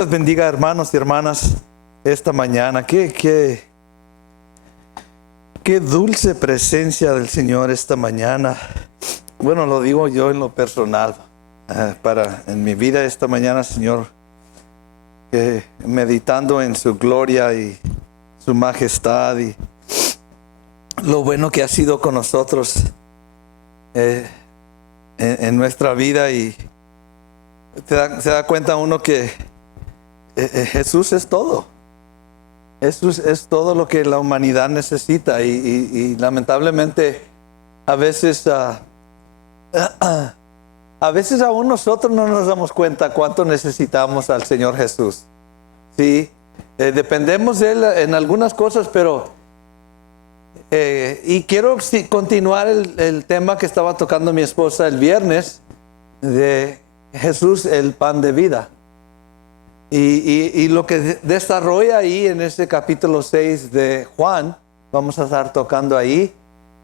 Dios bendiga, hermanos y hermanas, esta mañana. Qué dulce presencia del Señor esta mañana. Bueno, lo digo yo en lo personal. En mi vida esta mañana, Señor, meditando en su gloria y su majestad y lo bueno que ha sido con nosotros en nuestra vida, y se da cuenta uno que Jesús es todo. Jesús es todo lo que la humanidad necesita, y lamentablemente a veces aún nosotros no nos damos cuenta cuánto necesitamos al Señor Jesús. Sí, dependemos de Él en algunas cosas, pero y quiero continuar el tema que estaba tocando mi esposa el viernes, de Jesús, el pan de vida. Y lo que desarrolla ahí en ese capítulo 6 de Juan, vamos a estar tocando ahí,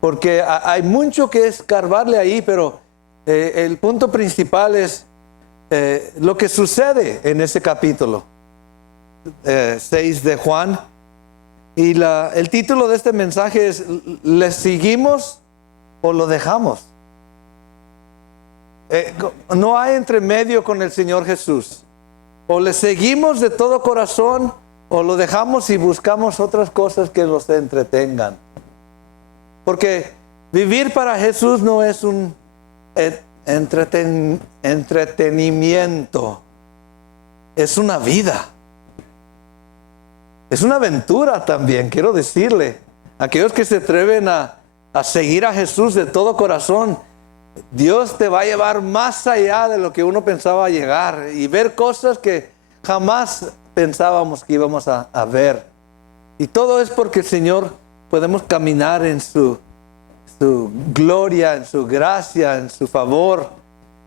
porque hay mucho que escarbarle ahí, pero el punto principal es lo que sucede en ese capítulo 6 de Juan. Y el título de este mensaje es: ¿le seguimos o lo dejamos? No hay entremedio con el Señor Jesús. O le seguimos de todo corazón, o lo dejamos y buscamos otras cosas que los entretengan. Porque vivir para Jesús no es un entretenimiento. Es una vida. Es una aventura también, quiero decirle. Aquellos que se atreven a seguir a Jesús de todo corazón, Dios te va a llevar más allá de lo que uno pensaba llegar, y ver cosas que jamás pensábamos que íbamos a ver. Y todo es porque el Señor podemos caminar en su gloria, en su gracia, en su favor.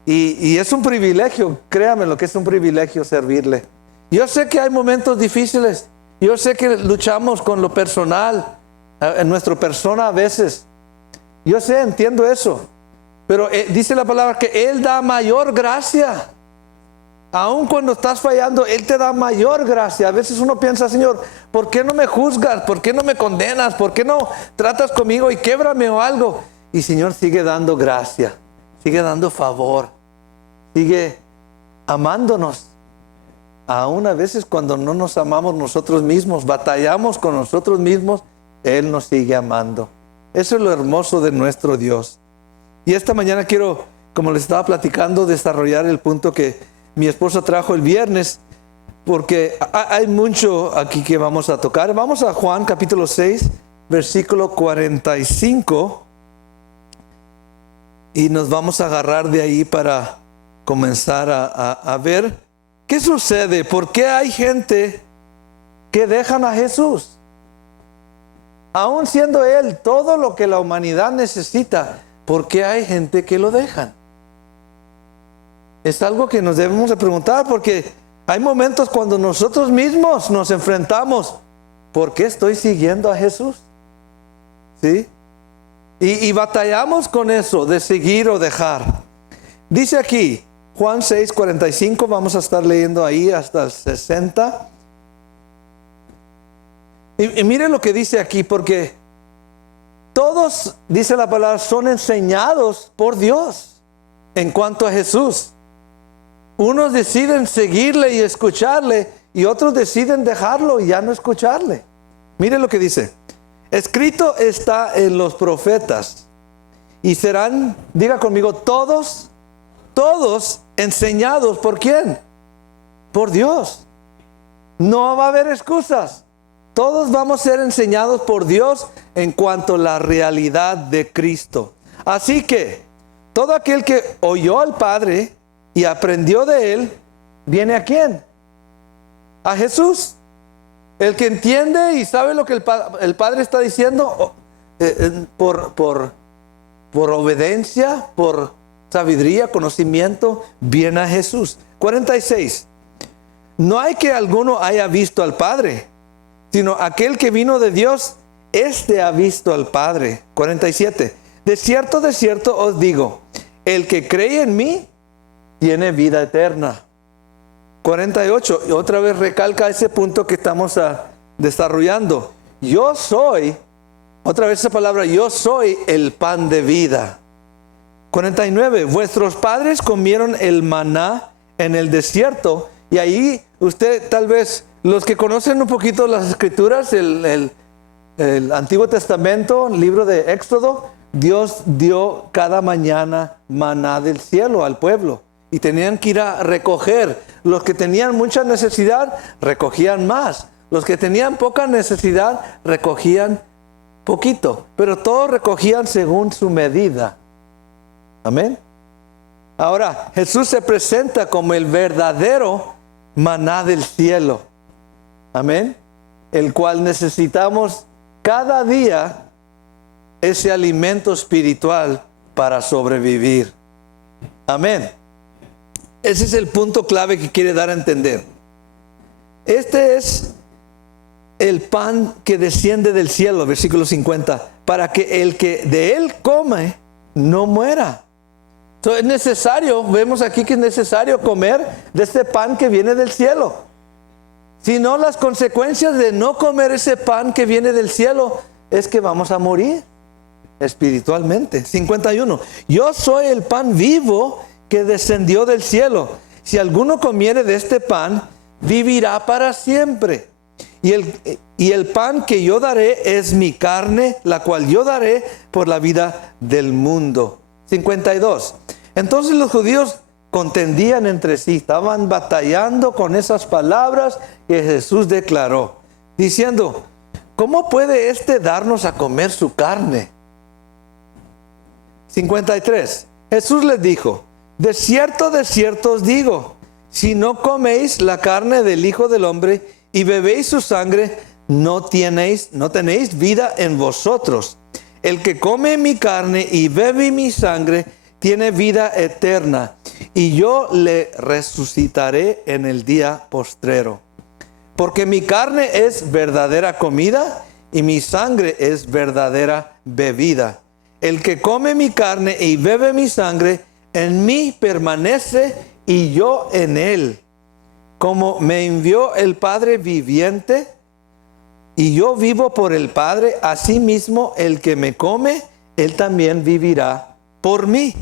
Y es un privilegio, créame lo que es un privilegio servirle. Yo sé que hay momentos difíciles. Yo sé que luchamos con lo personal, en nuestra persona a veces. Yo sé, entiendo eso. Pero dice la palabra que Él da mayor gracia. Aun cuando estás fallando, Él te da mayor gracia. A veces uno piensa: Señor, ¿por qué no me juzgas? ¿Por qué no me condenas? ¿Por qué no tratas conmigo y québrame o algo? Y Señor sigue dando gracia, sigue dando favor, sigue amándonos. Aún a veces cuando no nos amamos nosotros mismos, batallamos con nosotros mismos, Él nos sigue amando. Eso es lo hermoso de nuestro Dios. Y esta mañana quiero, como les estaba platicando, desarrollar el punto que mi esposa trajo el viernes, porque hay mucho aquí que vamos a tocar. Vamos a Juan capítulo 6, versículo 45, y nos vamos a agarrar de ahí para comenzar a ver qué sucede. ¿Por qué hay gente que dejan a Jesús? Aún siendo Él todo lo que la humanidad necesita, ¿por qué hay gente que lo dejan? Es algo que nos debemos de preguntar, porque hay momentos cuando nosotros mismos nos enfrentamos: ¿por qué estoy siguiendo a Jesús? ¿Sí? Y batallamos con eso de seguir o dejar. Dice aquí Juan 6, 45, vamos a estar leyendo ahí hasta el 60. Y miren lo que dice aquí, porque todos, dice la palabra, son enseñados por Dios en cuanto a Jesús. Unos deciden seguirle y escucharle, y otros deciden dejarlo y ya no escucharle. Miren lo que dice: escrito está en los profetas, y serán, diga conmigo, todos enseñados. ¿Por quién? Por Dios. No va a haber excusas. Todos vamos a ser enseñados por Dios en cuanto a la realidad de Cristo. Así que todo aquel que oyó al Padre y aprendió de Él, ¿viene a quién? A Jesús. El que entiende y sabe lo que el Padre está diciendo, por obediencia, por sabiduría, conocimiento, viene a Jesús. 46. No hay que alguno haya visto al Padre, sino aquel que vino de Dios, éste ha visto al Padre. 47. De cierto os digo, el que cree en mí tiene vida eterna. 48, y otra vez recalca ese punto que estamos desarrollando. Yo soy, otra vez esa palabra, yo soy el pan de vida. 49, vuestros padres comieron el maná en el desierto. Y ahí usted, tal vez, los que conocen un poquito las escrituras, el Antiguo Testamento, el libro de Éxodo, Dios dio cada mañana maná del cielo al pueblo. Y tenían que ir a recoger. Los que tenían mucha necesidad, recogían más. Los que tenían poca necesidad, recogían poquito. Pero todos recogían según su medida. Amén. Ahora, Jesús se presenta como el verdadero maná del cielo. Amén. El cual necesitamos cada día ese alimento espiritual para sobrevivir. Amén. Ese es el punto clave que quiere dar a entender. Este es el pan que desciende del cielo, versículo 50, para que el que de él come no muera. Entonces es necesario, vemos aquí que es necesario comer de este pan que viene del cielo. Si no, las consecuencias de no comer ese pan que viene del cielo es que vamos a morir espiritualmente. 51. Yo soy el pan vivo que descendió del cielo. Si alguno comiere de este pan, vivirá para siempre. Y el pan que yo daré es mi carne, la cual yo daré por la vida del mundo. 52. Entonces los judíos contendían entre sí, estaban batallando con esas palabras que Jesús declaró, diciendo, ¿cómo puede éste darnos a comer su carne? 53. Jesús les dijo, de cierto os digo, si no coméis la carne del Hijo del Hombre y bebéis su sangre, no tenéis vida en vosotros. El que come mi carne y bebe mi sangre, tiene vida eterna, y yo le resucitaré en el día postrero. Porque mi carne es verdadera comida y mi sangre es verdadera bebida. El que come mi carne y bebe mi sangre, en mí permanece y yo en él. Como me envió el Padre viviente y yo vivo por el Padre, asimismo el que me come, él también vivirá por mí.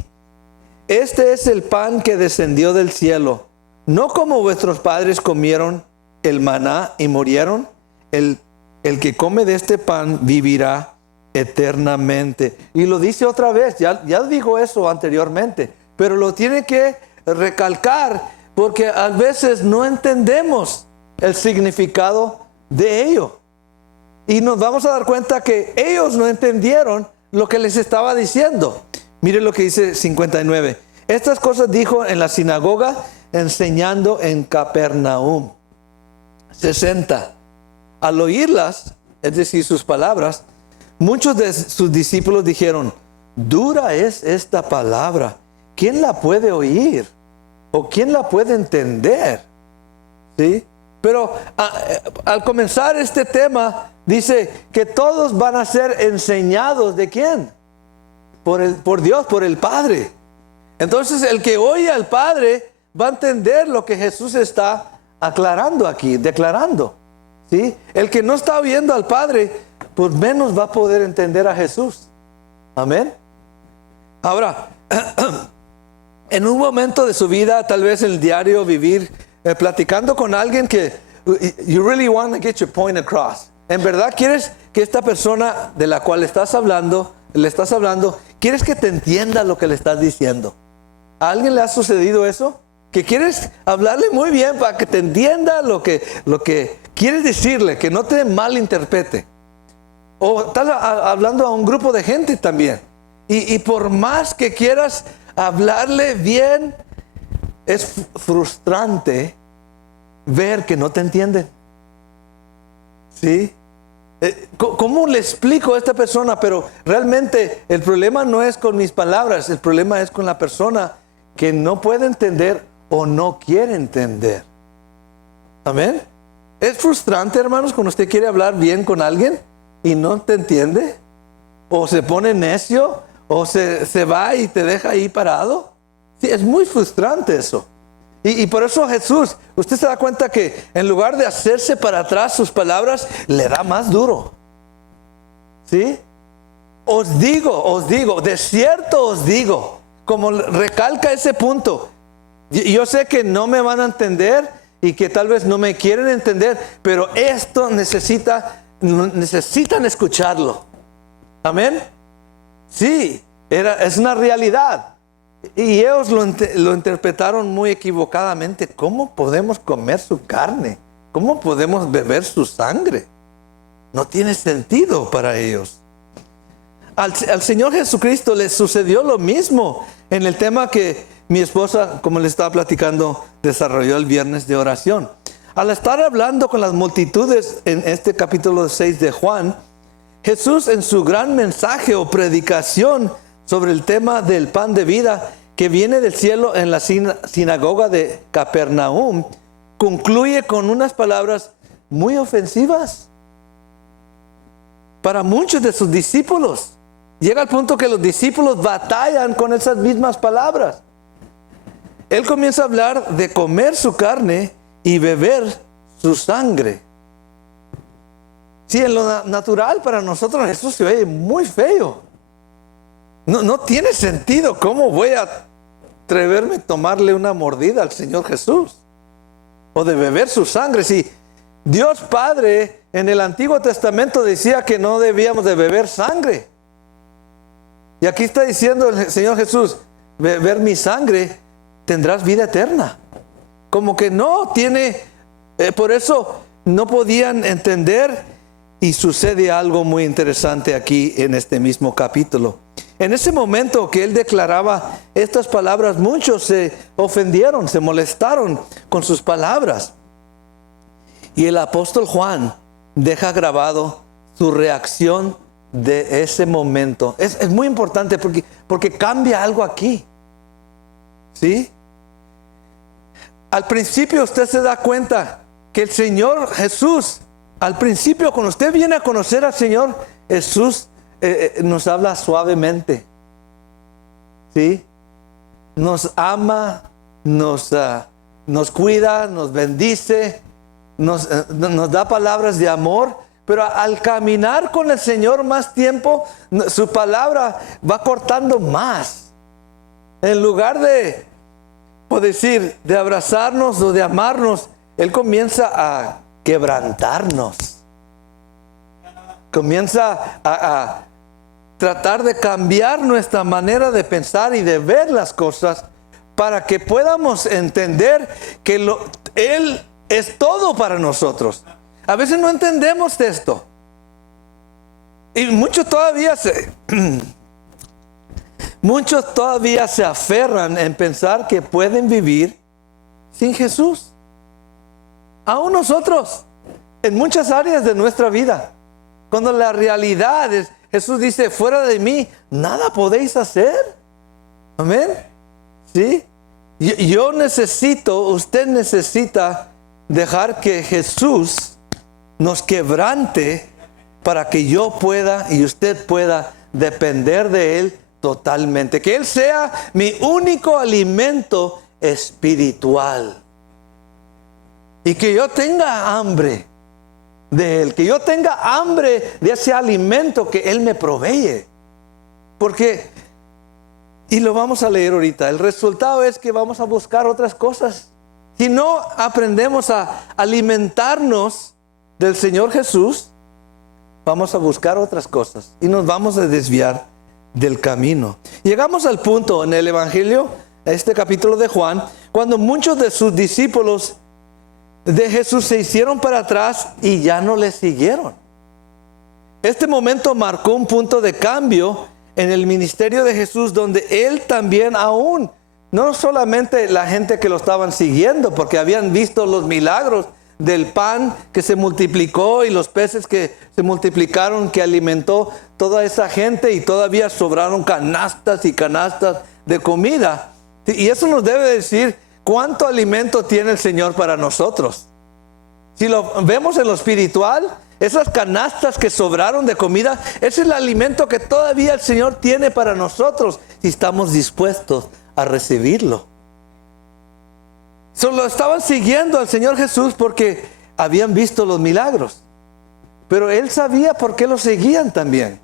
Este es el pan que descendió del cielo, no como vuestros padres comieron el maná y murieron. El que come de este pan vivirá eternamente. Y lo dice otra vez, ya dijo eso anteriormente, pero lo tiene que recalcar porque a veces no entendemos el significado de ello. Y nos vamos a dar cuenta que ellos no entendieron lo que les estaba diciendo. Mire lo que dice 59. Estas cosas dijo en la sinagoga, enseñando en Capernaum. 60. Al oírlas, es decir, sus palabras, muchos de sus discípulos dijeron, dura es esta palabra. ¿Quién la puede oír? ¿O quién la puede entender? ¿Sí? Pero al comenzar este tema, dice que todos van a ser enseñados. ¿De quién? Por Dios, por el Padre. Entonces el que oye al Padre va a entender lo que Jesús está aclarando aquí, declarando. ¿Sí? El que no está oyendo al Padre, pues menos va a poder entender a Jesús. Amén. Ahora, en un momento de su vida, tal vez en el diario vivir, platicando con alguien que you really want to get your point across. En verdad quieres que esta persona de la cual le estás hablando, quieres que te entienda lo que le estás diciendo. ¿A alguien le ha sucedido eso? Que quieres hablarle muy bien para que te entienda lo que quieres decirle, que no te malinterprete. O estás hablando a un grupo de gente también. Y por más que quieras hablarle bien, es frustrante ver que no te entienden. ¿Sí? ¿Cómo le explico a esta persona? Pero realmente el problema no es con mis palabras, el problema es con la persona que no puede entender o no quiere entender. Amén. Es frustrante, hermanos, cuando usted quiere hablar bien con alguien y no te entiende, o se pone necio, o se va y te deja ahí parado. Sí, es muy frustrante eso. Y por eso Jesús, usted se da cuenta que en lugar de hacerse para atrás sus palabras, le da más duro. ¿Sí? Os digo, de cierto os digo, como recalca ese punto. Yo sé que no me van a entender y que tal vez no me quieren entender, pero esto necesitan escucharlo. Amén. Sí, es una realidad. Y ellos lo interpretaron muy equivocadamente. ¿Cómo podemos comer su carne? ¿Cómo podemos beber su sangre? No tiene sentido para ellos. Al Señor Jesucristo le sucedió lo mismo en el tema que mi esposa, como le estaba platicando, desarrolló el viernes de oración. Al estar hablando con las multitudes en este capítulo 6 de Juan, Jesús en su gran mensaje o predicación sobre el tema del pan de vida que viene del cielo en la sinagoga de Capernaum, concluye con unas palabras muy ofensivas para muchos de sus discípulos. Llega al punto que los discípulos batallan con esas mismas palabras. Él comienza a hablar de comer su carne y beber su sangre. Sí, en lo natural para nosotros eso se oye muy feo. No tiene sentido. ¿Cómo voy a atreverme a tomarle una mordida al Señor Jesús? O de beber su sangre. Si Dios Padre en el Antiguo Testamento decía que no debíamos de beber sangre. Y aquí está diciendo el Señor Jesús, beber mi sangre tendrás vida eterna. Como que no tiene, por eso no podían entender, y sucede algo muy interesante aquí en este mismo capítulo. En ese momento que él declaraba estas palabras, muchos se ofendieron, se molestaron con sus palabras. Y el apóstol Juan deja grabado su reacción de ese momento. Es muy importante porque cambia algo aquí. ¿Sí? Al principio usted se da cuenta que el Señor Jesús, al principio cuando usted viene a conocer al Señor Jesús, nos habla suavemente. ¿Sí? Nos ama, nos cuida, nos bendice, nos da palabras de amor. Pero al caminar con el Señor más tiempo, su palabra va cortando más. En lugar de, por decir, de abrazarnos o de amarnos, Él comienza a quebrantarnos. Comienza a tratar de cambiar nuestra manera de pensar y de ver las cosas para que podamos entender que Él es todo para nosotros. A veces no entendemos esto. Y muchos todavía se aferran en pensar que pueden vivir sin Jesús. Aún nosotros, en muchas áreas de nuestra vida. Cuando la realidad es, Jesús dice, fuera de mí, nada podéis hacer. Amén. ¿Sí? Yo necesito, usted necesita dejar que Jesús nos quebrante para que yo pueda y usted pueda depender de Él totalmente. Que Él sea mi único alimento espiritual. Y que yo tenga hambre de Él. Que yo tenga hambre de ese alimento que Él me provee. Porque, y lo vamos a leer ahorita, el resultado es que vamos a buscar otras cosas. Si no aprendemos a alimentarnos del Señor Jesús, vamos a buscar otras cosas y nos vamos a desviar del camino. Llegamos al punto en el Evangelio, este capítulo de Juan, cuando muchos de sus discípulos de Jesús se hicieron para atrás y ya no le siguieron. Este momento marcó un punto de cambio en el ministerio de Jesús, donde Él también aún, no solamente la gente que lo estaban siguiendo, porque habían visto los milagros del pan que se multiplicó y los peces que se multiplicaron, que alimentó toda esa gente, y todavía sobraron canastas y canastas de comida. Y eso nos debe decir cuánto alimento tiene el Señor para nosotros. Si lo vemos en lo espiritual, esas canastas que sobraron de comida, ese es el alimento que todavía el Señor tiene para nosotros, si estamos dispuestos a recibirlo. Solo estaban siguiendo al Señor Jesús porque habían visto los milagros. Pero Él sabía por qué lo seguían también.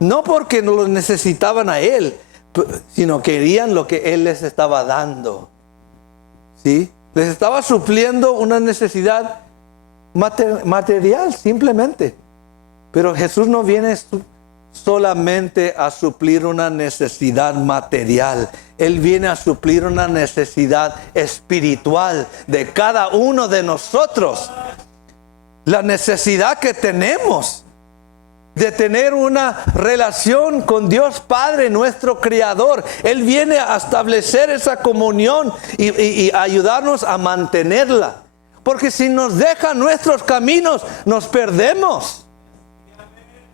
No porque no lo necesitaban a Él, sino querían lo que Él les estaba dando. ¿Sí? Les estaba supliendo una necesidad material simplemente. Pero Jesús no viene solamente a suplir una necesidad material. Él viene a suplir una necesidad espiritual de cada uno de nosotros. La necesidad que tenemos de tener una relación con Dios Padre, nuestro Creador. Él viene a establecer esa comunión y ayudarnos a mantenerla. Porque si nos deja nuestros caminos, nos perdemos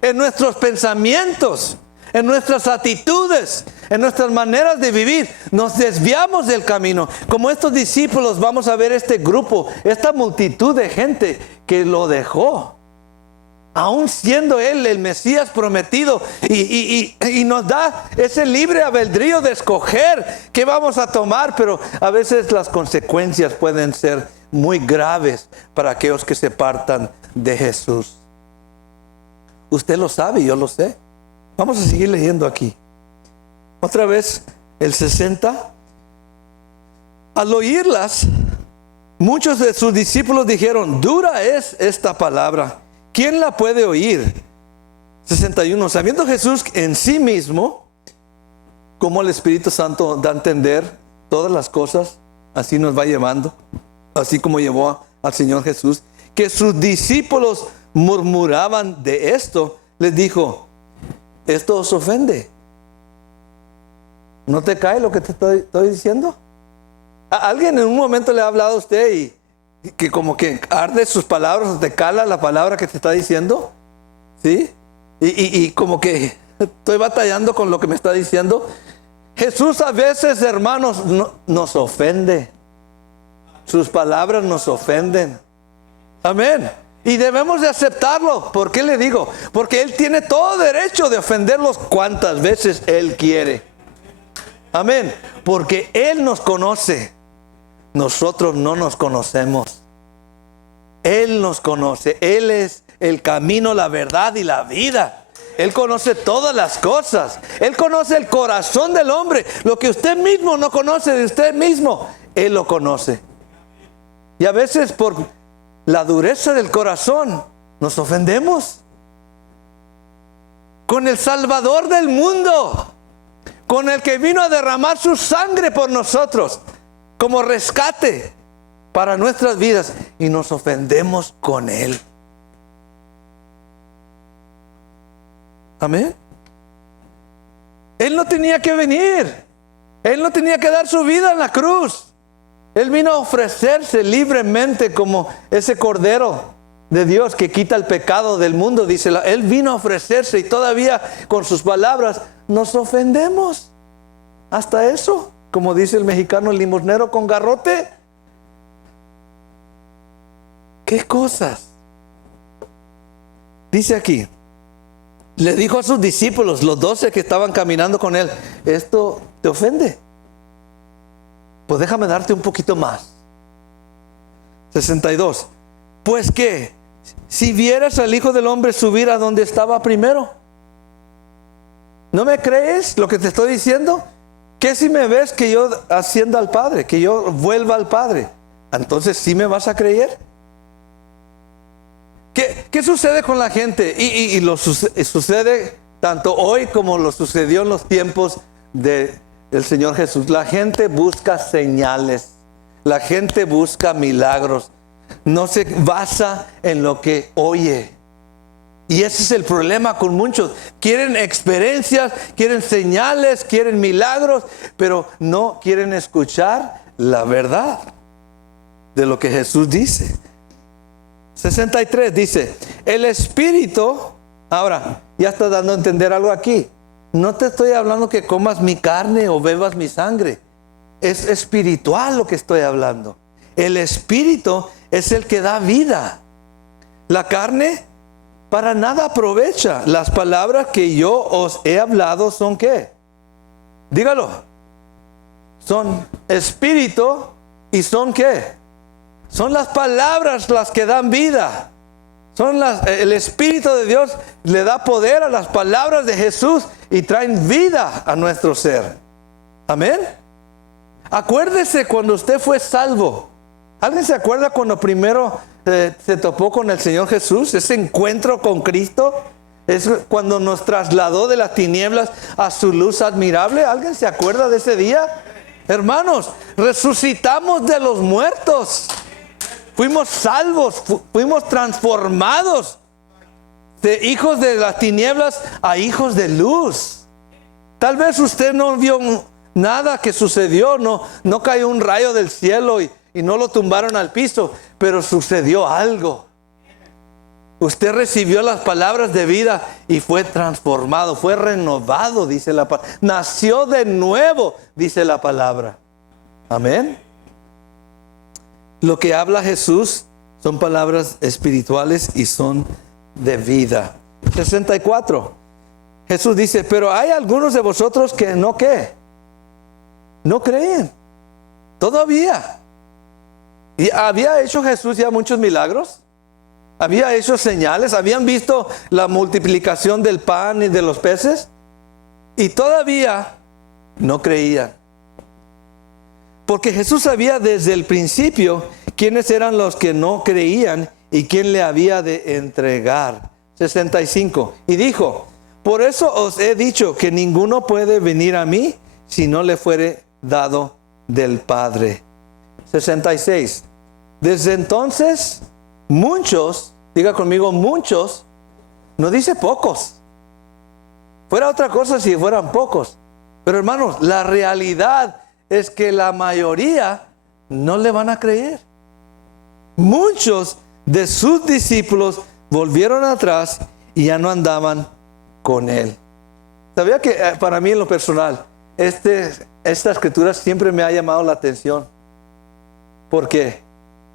en nuestros pensamientos, en nuestras actitudes, en nuestras maneras de vivir. Nos desviamos del camino. Como estos discípulos, vamos a ver este grupo, esta multitud de gente que lo dejó. Aún siendo Él el Mesías prometido, y nos da ese libre albedrío de escoger qué vamos a tomar, pero a veces las consecuencias pueden ser muy graves para aquellos que se apartan de Jesús. Usted lo sabe, yo lo sé. Vamos a seguir leyendo aquí. Otra vez, el 60. Al oírlas, muchos de sus discípulos dijeron: dura es esta palabra, ¿quién la puede oír? 61. Sabiendo Jesús en sí mismo, como el Espíritu Santo da a entender todas las cosas, así nos va llevando, así como llevó al Señor Jesús, que sus discípulos murmuraban de esto, les dijo: ¿esto os ofende? ¿No te cae lo que te estoy diciendo? ¿A alguien en un momento le ha hablado a usted y que como que arde sus palabras o te cala la palabra que te está diciendo? ¿Sí? Y como que estoy batallando con lo que me está diciendo. Jesús a veces, hermanos, nos ofende. Sus palabras nos ofenden. Amén. Y debemos de aceptarlo. ¿Por qué le digo? Porque Él tiene todo derecho de ofenderlos cuantas veces Él quiere. Amén. Porque Él nos conoce. Nosotros no nos conocemos. Él nos conoce. Él es el camino, la verdad y la vida. Él conoce todas las cosas. Él conoce el corazón del hombre. Lo que usted mismo no conoce de usted mismo, Él lo conoce. Y a veces por la dureza del corazón nos ofendemos con el Salvador del mundo, con el que vino a derramar su sangre por nosotros como rescate para nuestras vidas, y nos ofendemos con Él. Amén. Él no tenía que venir. Él no tenía que dar su vida en la cruz. Él vino a ofrecerse libremente como ese Cordero de Dios que quita el pecado del mundo, dice. Él vino a ofrecerse, y todavía con sus palabras nos ofendemos. Hasta eso, como dice el mexicano, el limosnero con garrote. ¿Qué cosas? Dice aquí, le dijo a sus discípulos, los 12 que estaban caminando con Él: ¿esto te ofende? Pues déjame darte un poquito más. 62. Pues que si vieras al Hijo del Hombre subir a donde estaba primero, ¿no me crees lo que te estoy diciendo? ¿Qué si me ves que yo ascienda al Padre, que yo vuelva al Padre? Entonces, ¿sí me vas a creer? ¿Qué sucede con la gente? Y sucede tanto hoy como lo sucedió en los tiempos del Señor Jesús. La gente busca señales. La gente busca milagros. No se basa en lo que oye. Y ese es el problema con muchos. Quieren experiencias, quieren señales, quieren milagros, pero no quieren escuchar la verdad de lo que Jesús dice. 63 dice: el Espíritu, ahora ya está dando a entender algo aquí. No te estoy hablando que comas mi carne o bebas mi sangre. Es espiritual lo que estoy hablando. El Espíritu es el que da vida. La carne para nada aprovecha. Las palabras que yo os he hablado son ¿qué? Dígalo. Son espíritu ¿Y son qué? Son las palabras las que dan vida. El Espíritu de Dios le da poder a las palabras de Jesús y traen vida a nuestro ser. Amén. Acuérdese cuando usted fue salvo. ¿Alguien se acuerda cuando primero se topó con el Señor Jesús? Ese encuentro con Cristo es cuando nos trasladó de las tinieblas a su luz admirable. ¿Alguien se acuerda de ese día? Hermanos, resucitamos de los muertos. Fuimos salvos, fuimos transformados de hijos de las tinieblas a hijos de luz. Tal vez usted no vio nada que sucedió, no cayó un rayo del cielo y no lo tumbaron al piso, pero sucedió algo. Usted recibió las palabras de vida y fue transformado, fue renovado, dice la palabra. Nació de nuevo, dice la palabra. Amén. Lo que habla Jesús son palabras espirituales y son de vida. 64. Jesús dice, pero hay algunos de vosotros que no, ¿qué? No creen. Todavía. ¿Y había hecho Jesús ya muchos milagros? ¿Había hecho señales? ¿Habían visto la multiplicación del pan y de los peces? Y todavía no creían. Porque Jesús sabía desde el principio quiénes eran los que no creían y quién le había de entregar. 65. Y dijo, por eso os he dicho que ninguno puede venir a mí si no le fuere dado del Padre. 66. Desde entonces, muchos, diga conmigo, muchos, no dice pocos. Fuera otra cosa si fueran pocos. Pero hermanos, la realidad es que la mayoría no le van a creer. Muchos de sus discípulos volvieron atrás y ya no andaban con él. ¿Sabía que para mí en lo personal, esta escritura siempre me ha llamado la atención? ¿Por qué?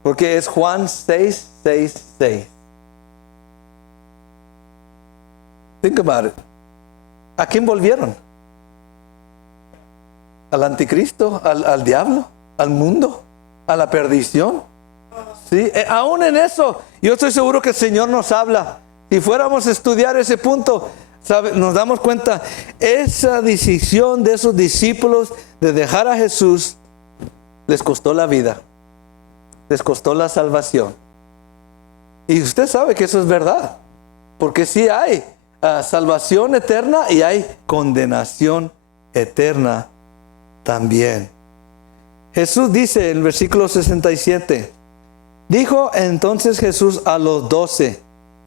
Porque es Juan 6:6. Think about it. ¿A quién volvieron? ¿Al anticristo? ¿Al diablo? ¿Al mundo? ¿A la perdición? Sí, aún en eso, yo estoy seguro que el Señor nos habla. Si fuéramos a estudiar ese punto, nos damos cuenta, esa decisión de esos discípulos de dejar a Jesús, les costó la vida, les costó la salvación. Y usted sabe que eso es verdad, porque sí hay salvación eterna y hay condenación eterna también. Jesús dice en el versículo 67, dijo entonces Jesús a los 12,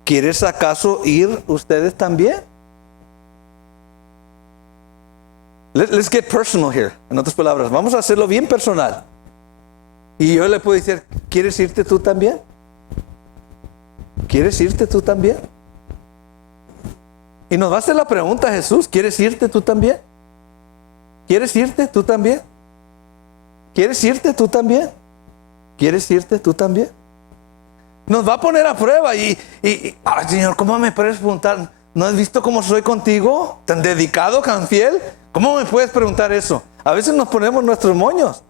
¿quieres acaso ir ustedes también? Let's get personal here. En otras palabras, vamos a hacerlo bien personal. Y yo le puedo decir, ¿quieres irte tú también? ¿Quieres irte tú también? Y nos va a hacer la pregunta Jesús, ¿quieres irte tú también? ¿Quieres irte tú también? ¿Quieres irte tú también? ¿Quieres irte tú también? Nos va a poner a prueba y Señor, ¿cómo me puedes preguntar? ¿No has visto cómo soy contigo? ¿Tan dedicado, tan fiel? ¿Cómo me puedes preguntar eso? A veces nos ponemos nuestros moños,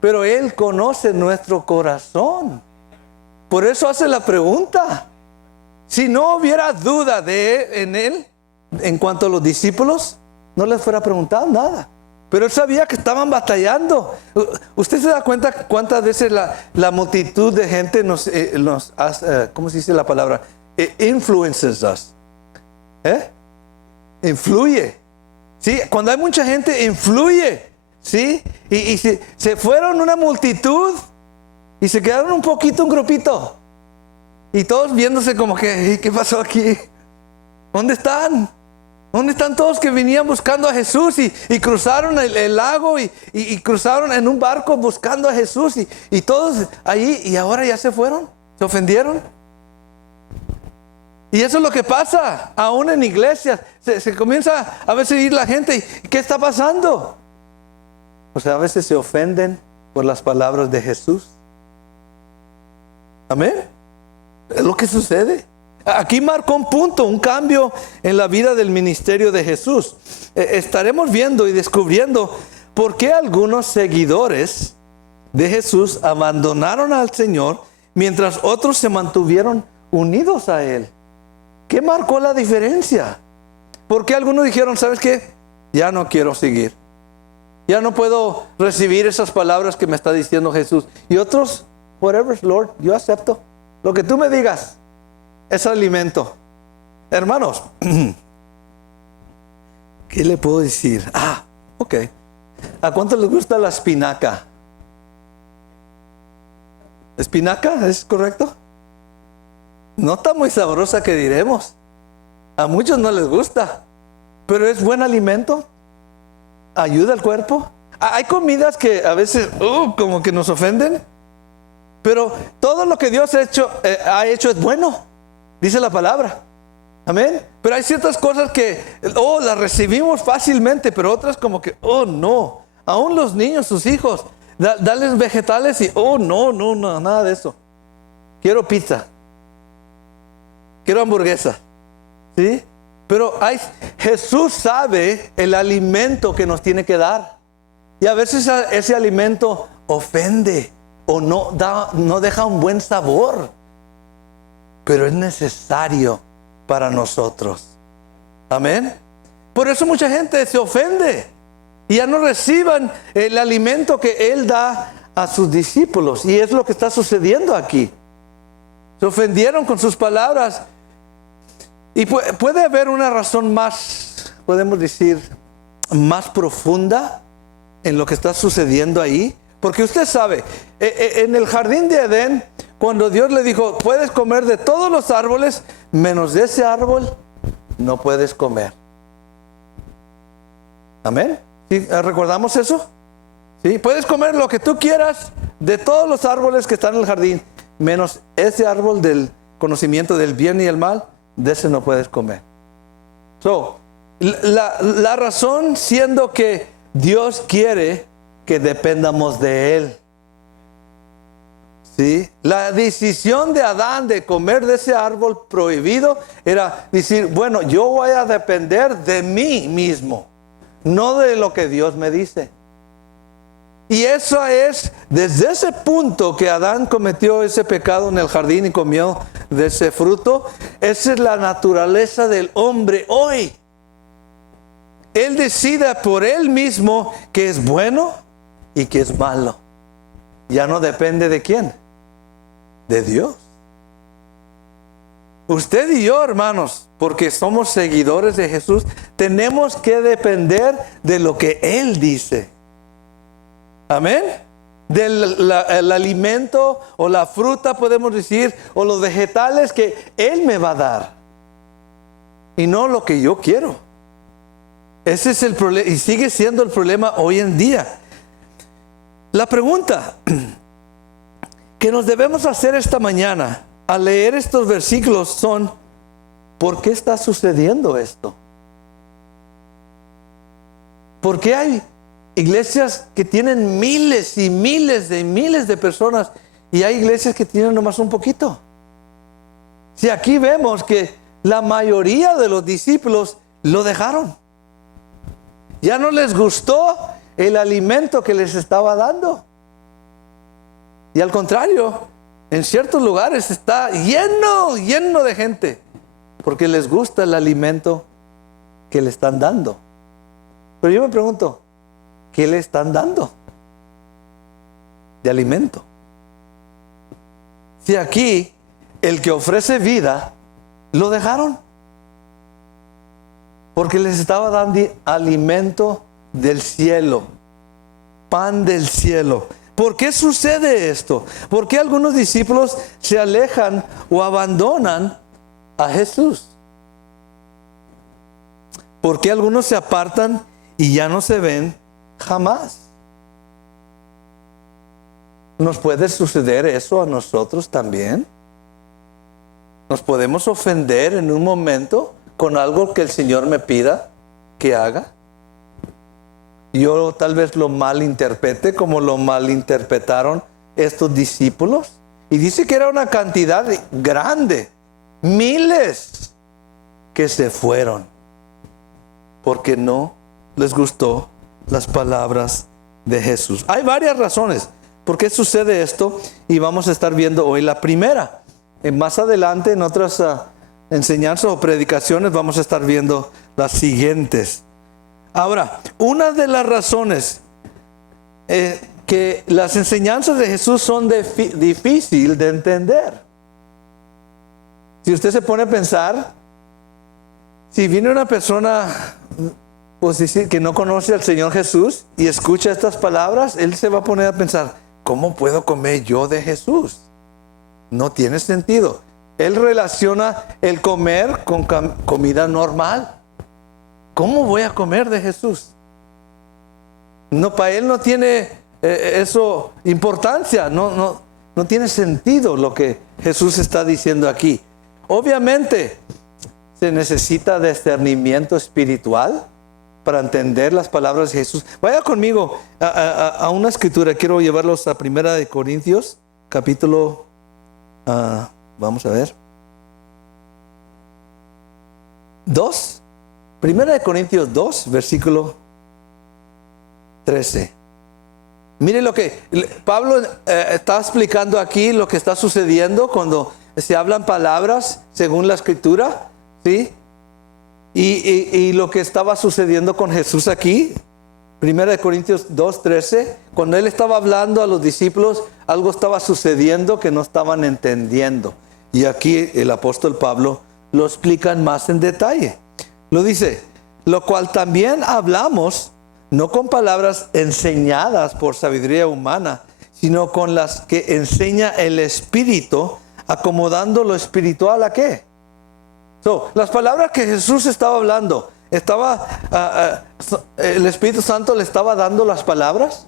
pero Él conoce nuestro corazón. Por eso hace la pregunta. Si no hubiera duda en Él, en cuanto a los discípulos, no les fuera preguntado nada. Pero Él sabía que estaban batallando. ¿Usted se da cuenta cuántas veces la multitud de gente nos hace, ¿cómo se dice la palabra? Influences us. Influye. ¿Sí? Cuando hay mucha gente, influye. ¿Sí? Y se fueron una multitud y se quedaron un grupito. Y todos viéndose como que, ¿qué pasó aquí? ¿Dónde están? ¿Dónde están todos que venían buscando a Jesús y cruzaron el lago y cruzaron en un barco buscando a Jesús y todos ahí y ahora ya se fueron? ¿Se ofendieron? Y eso es lo que pasa aún en iglesias. Se comienza a veces ir la gente y ¿qué está pasando? O sea, a veces se ofenden por las palabras de Jesús. Amén. Es lo que sucede. Aquí marcó un punto, un cambio en la vida del ministerio de Jesús. Estaremos viendo y descubriendo por qué algunos seguidores de Jesús abandonaron al Señor, mientras otros se mantuvieron unidos a Él. ¿Qué marcó la diferencia? Porque algunos dijeron, ¿sabes qué? Ya no quiero seguir. Ya no puedo recibir esas palabras que me está diciendo Jesús. Y otros, whatever, Lord, yo acepto. Lo que tú me digas es alimento. Hermanos, ¿qué le puedo decir? Ok. ¿A cuánto les gusta la espinaca? ¿Espinaca? ¿Es correcto? No está muy sabrosa que diremos. A muchos no les gusta, pero es buen alimento. Ayuda al cuerpo. Hay comidas que a veces como que nos ofenden, pero todo lo que Dios ha hecho es bueno, dice la palabra. Amén. Pero hay ciertas cosas que las recibimos fácilmente, pero otras como que no. Aún los niños, sus hijos, darles vegetales y no, nada de eso. Quiero pizza, quiero hamburguesa, ¿sí? Pero Jesús sabe el alimento que nos tiene que dar. Y a veces ese alimento ofende o no deja un buen sabor. Pero es necesario para nosotros. Amén. Por eso mucha gente se ofende y ya no reciban el alimento que Él da a sus discípulos. Y es lo que está sucediendo aquí. Se ofendieron con sus palabras. Y puede haber una razón más, podemos decir, más profunda en lo que está sucediendo ahí. Porque usted sabe, en el jardín de Edén, cuando Dios le dijo, puedes comer de todos los árboles, menos de ese árbol, no puedes comer. ¿Amén? ¿Sí? ¿Recordamos eso? ¿Sí? Puedes comer lo que tú quieras de todos los árboles que están en el jardín, menos ese árbol del conocimiento del bien y el mal. De ese no puedes comer. La razón siendo que Dios quiere que dependamos de Él. ¿Sí? La decisión de Adán de comer de ese árbol prohibido era decir, bueno, yo voy a depender de mí mismo, no de lo que Dios me dice. Y eso es, desde ese punto que Adán cometió ese pecado en el jardín y comió de ese fruto, esa es la naturaleza del hombre hoy. Él decide por él mismo que es bueno y que es malo. Ya no depende de quién, de Dios. Usted y yo, hermanos, porque somos seguidores de Jesús, tenemos que depender de lo que Él dice. Amén. Del el alimento o la fruta, podemos decir, o los vegetales que Él me va a dar. Y no lo que yo quiero. Ese es el problema y sigue siendo el problema hoy en día. La pregunta que nos debemos hacer esta mañana al leer estos versículos son, ¿por qué está sucediendo esto? ¿Por qué hay iglesias que tienen miles y miles de personas y hay iglesias que tienen nomás un poquito? Si aquí vemos que la mayoría de los discípulos lo dejaron. Ya no les gustó el alimento que les estaba dando. Y al contrario, en ciertos lugares está lleno de gente porque les gusta el alimento que le están dando. Pero yo me pregunto, ¿qué le están dando de alimento? Si aquí el que ofrece vida lo dejaron porque les estaba dando alimento del cielo, pan del cielo. ¿Por qué sucede esto? ¿Por qué algunos discípulos se alejan o abandonan a Jesús? ¿Por qué algunos se apartan y ya no se ven jamás? ¿Nos puede suceder eso a nosotros también? ¿Nos podemos ofender en un momento con algo que el Señor me pida que haga? Yo tal vez lo malinterprete como lo malinterpretaron estos discípulos. Y dice que era una cantidad grande, miles, que se fueron porque no les gustó las palabras de Jesús. Hay varias razones, ¿Por qué sucede esto? Y vamos a estar viendo hoy la primera. Más adelante en otras enseñanzas o predicaciones vamos a estar viendo las siguientes. Ahora, una de las razones que las enseñanzas de Jesús son difíciles de entender. Si usted se pone a pensar, si viene una persona pues decir que no conoce al Señor Jesús y escucha estas palabras, él se va a poner a pensar, ¿cómo puedo comer yo de Jesús? No tiene sentido. Él relaciona el comer con comida normal. ¿Cómo voy a comer de Jesús? No, para él no tiene eso importancia, no tiene sentido lo que Jesús está diciendo aquí. Obviamente se necesita discernimiento espiritual para entender las palabras de Jesús. Vaya conmigo a una escritura. Quiero llevarlos a 1 Corintios, capítulo, vamos a ver, 2. 1 Corintios 2, versículo 13. Mire lo que Pablo está explicando aquí, lo que está sucediendo cuando se hablan palabras según la escritura, ¿sí? Y lo que estaba sucediendo con Jesús aquí, 1 Corintios 2, 13, cuando él estaba hablando a los discípulos, algo estaba sucediendo que no estaban entendiendo. Y aquí el apóstol Pablo lo explica más en detalle. Lo dice, lo cual también hablamos, no con palabras enseñadas por sabiduría humana, sino con las que enseña el Espíritu, acomodando lo espiritual ¿a qué? Las palabras que Jesús estaba hablando, el Espíritu Santo le estaba dando las palabras.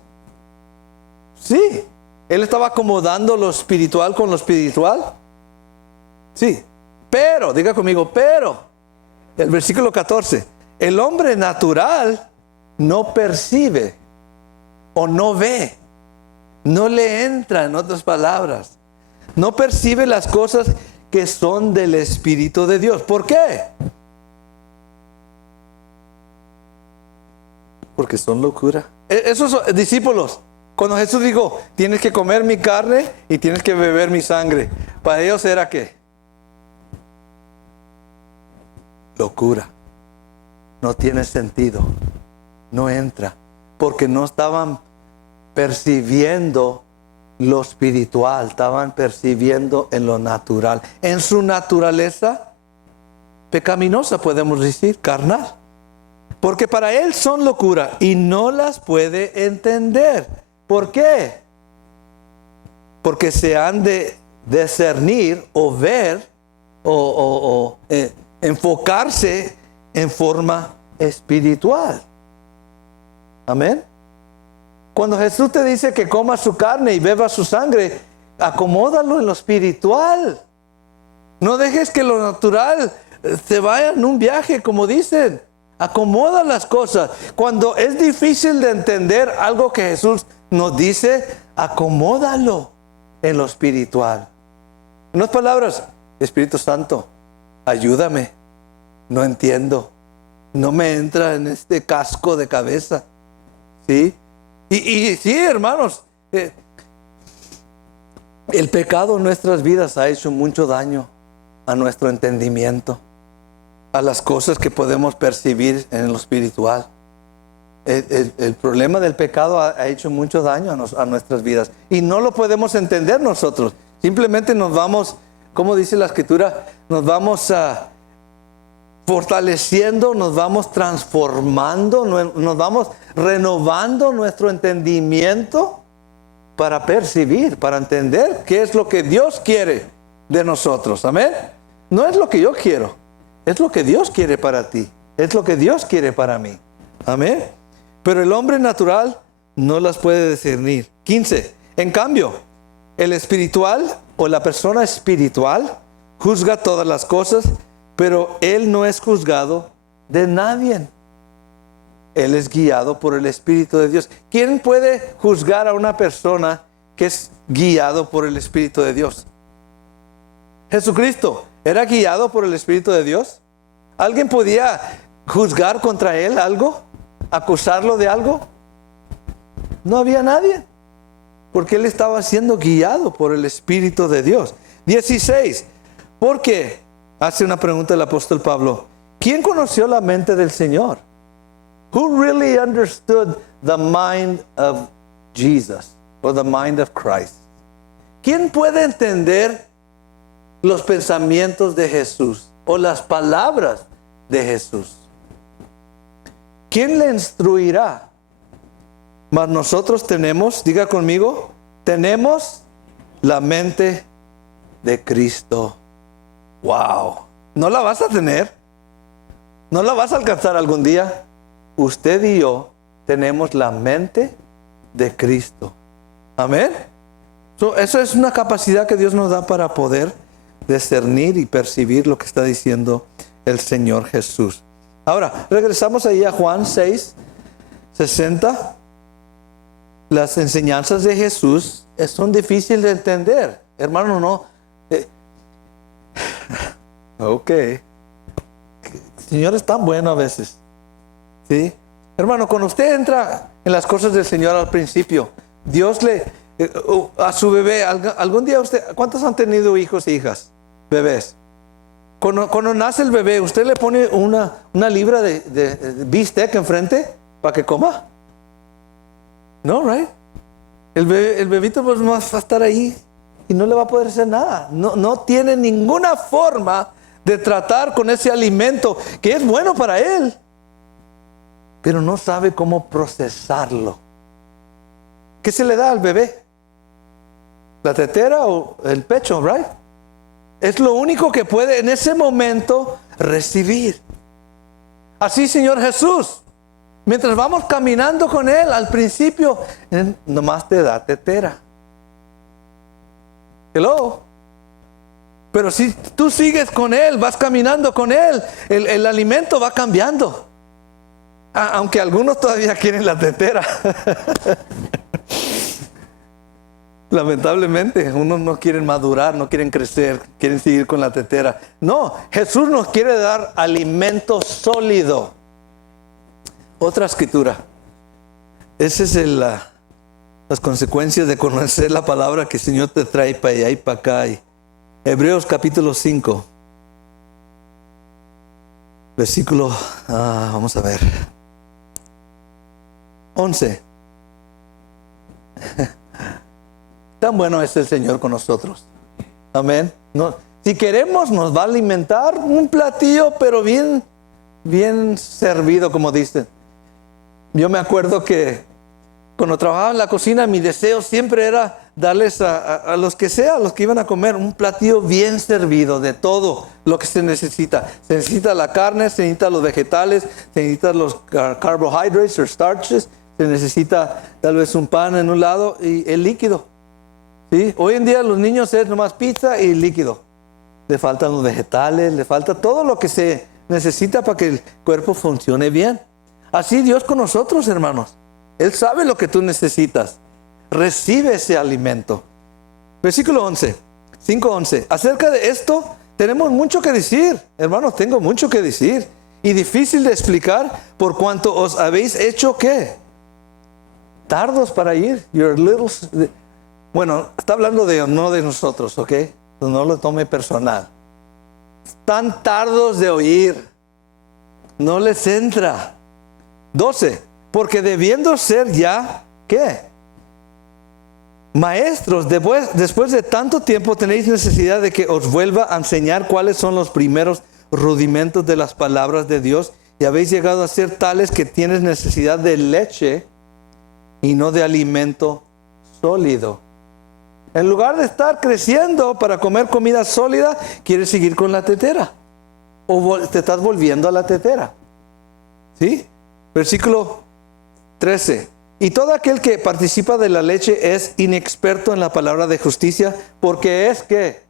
Sí, él estaba acomodando lo espiritual con lo espiritual. Sí, pero, diga conmigo, pero, el versículo 14, el hombre natural no percibe o no ve, no le entra, en otras palabras, no percibe las cosas que son del Espíritu de Dios. ¿Por qué? Porque son locura. Esos discípulos, cuando Jesús dijo, tienes que comer mi carne y tienes que beber mi sangre, para ellos era ¿qué? Locura. No tiene sentido. No entra. Porque no estaban percibiendo lo espiritual, estaban percibiendo en lo natural, en su naturaleza pecaminosa, podemos decir, carnal. Porque para él son locura y no las puede entender. ¿Por qué? Porque se han de discernir o ver o enfocarse en forma espiritual. Amén. Cuando Jesús te dice que coma su carne y beba su sangre, acomódalo en lo espiritual. No dejes que lo natural te vaya en un viaje, como dicen. Acomoda las cosas. Cuando es difícil de entender algo que Jesús nos dice, acomódalo en lo espiritual. En otras palabras, Espíritu Santo, ayúdame. No entiendo. No me entra en este casco de cabeza. ¿Sí? Y sí, hermanos, el pecado en nuestras vidas ha hecho mucho daño a nuestro entendimiento, a las cosas que podemos percibir en lo espiritual. El problema del pecado ha hecho mucho daño a nuestras vidas y no lo podemos entender nosotros. Simplemente nos vamos, como dice la Escritura, nos vamos fortaleciendo, nos vamos transformando, nos vamos renovando nuestro entendimiento para percibir, para entender qué es lo que Dios quiere de nosotros. Amén. No es lo que yo quiero, es lo que Dios quiere para ti, es lo que Dios quiere para mí. Amén. Pero el hombre natural no las puede discernir. 15. En cambio, el espiritual o la persona espiritual juzga todas las cosas, pero él no es juzgado de nadie. Él es guiado por el Espíritu de Dios. ¿Quién puede juzgar a una persona que es guiado por el Espíritu de Dios? Jesucristo, ¿era guiado por el Espíritu de Dios? ¿Alguien podía juzgar contra él algo? ¿Acusarlo de algo? No había nadie. porque él estaba siendo guiado por el Espíritu de Dios. 16. Porque hace una pregunta el apóstol Pablo. ¿Quién conoció la mente del Señor? Who really understood the mind of Jesus or the mind of Christ? ¿Quién puede entender los pensamientos de Jesús o las palabras de Jesús? ¿Quién le instruirá? Mas nosotros tenemos, diga conmigo, tenemos la mente de Cristo. Wow. ¿No la vas a tener? ¿No la vas a alcanzar algún día? Usted y yo tenemos la mente de Cristo. Amén. Eso es una capacidad que Dios nos da para poder discernir y percibir lo que está diciendo el Señor Jesús. Ahora, regresamos ahí a Juan 6:60. Las enseñanzas de Jesús son difíciles de entender. Hermano, no. Ok. El Señor es tan bueno a veces. ¿Sí? Hermano, cuando usted entra en las cosas del Señor al principio, Dios le... a su bebé, algún día usted... ¿Cuántos han tenido hijos e hijas? Bebés. Cuando nace el bebé, ¿usted le pone una libra de bistec enfrente para que coma? No, right? El bebito pues va a estar ahí y no le va a poder hacer nada. No tiene ninguna forma de tratar con ese alimento que es bueno para él, pero no sabe cómo procesarlo. ¿Qué se le da al bebé? ¿La tetera o el pecho, right? Es lo único que puede en ese momento recibir. Así, Señor Jesús, mientras vamos caminando con Él, al principio, Él nomás te da tetera. Hello. Pero si tú sigues con Él, vas caminando con Él, el alimento va cambiando. Aunque algunos todavía quieren la tetera. Lamentablemente, unos no quieren madurar, no quieren crecer, quieren seguir con la tetera. No, Jesús nos quiere dar alimento sólido. Otra escritura. Esas es las consecuencias de conocer la palabra que el Señor te trae para allá y para acá. Hebreos capítulo 5. Versículo, vamos a ver. 11. Tan bueno es el Señor con nosotros. Amén. No, si queremos, nos va a alimentar un platillo, pero bien servido, como dicen. Yo me acuerdo que cuando trabajaba en la cocina, mi deseo siempre era darles a los que sea, a los que iban a comer, un platillo bien servido de todo lo que se necesita. Se necesita la carne, se necesita los vegetales, se necesita los carbohydrates o starches, se necesita tal vez un pan en un lado y el líquido. ¿Sí? Hoy en día los niños es nomás pizza y líquido. Le faltan los vegetales, le falta todo lo que se necesita para que el cuerpo funcione bien. Así Dios con nosotros, hermanos. Él sabe lo que tú necesitas. Recibe ese alimento. Versículo 11, 5:11. Acerca de esto tenemos mucho que decir. Hermanos, tengo mucho que decir. Y difícil de explicar por cuanto os habéis hecho, ¿qué? Tardos para ir. You're little... Bueno, está hablando no de nosotros, ¿ok? No lo tome personal. Están tardos de oír. No les entra. 12. Porque debiendo ser ya, ¿qué? Maestros, después de tanto tiempo tenéis necesidad de que os vuelva a enseñar cuáles son los primeros rudimentos de las palabras de Dios. Y habéis llegado a ser tales que tienes necesidad de leche y no de alimento sólido. En lugar de estar creciendo para comer comida sólida, quieres seguir con la tetera. O te estás volviendo a la tetera. ¿Sí? Versículo 13. Y todo aquel que participa de la leche es inexperto en la palabra de justicia, porque es que.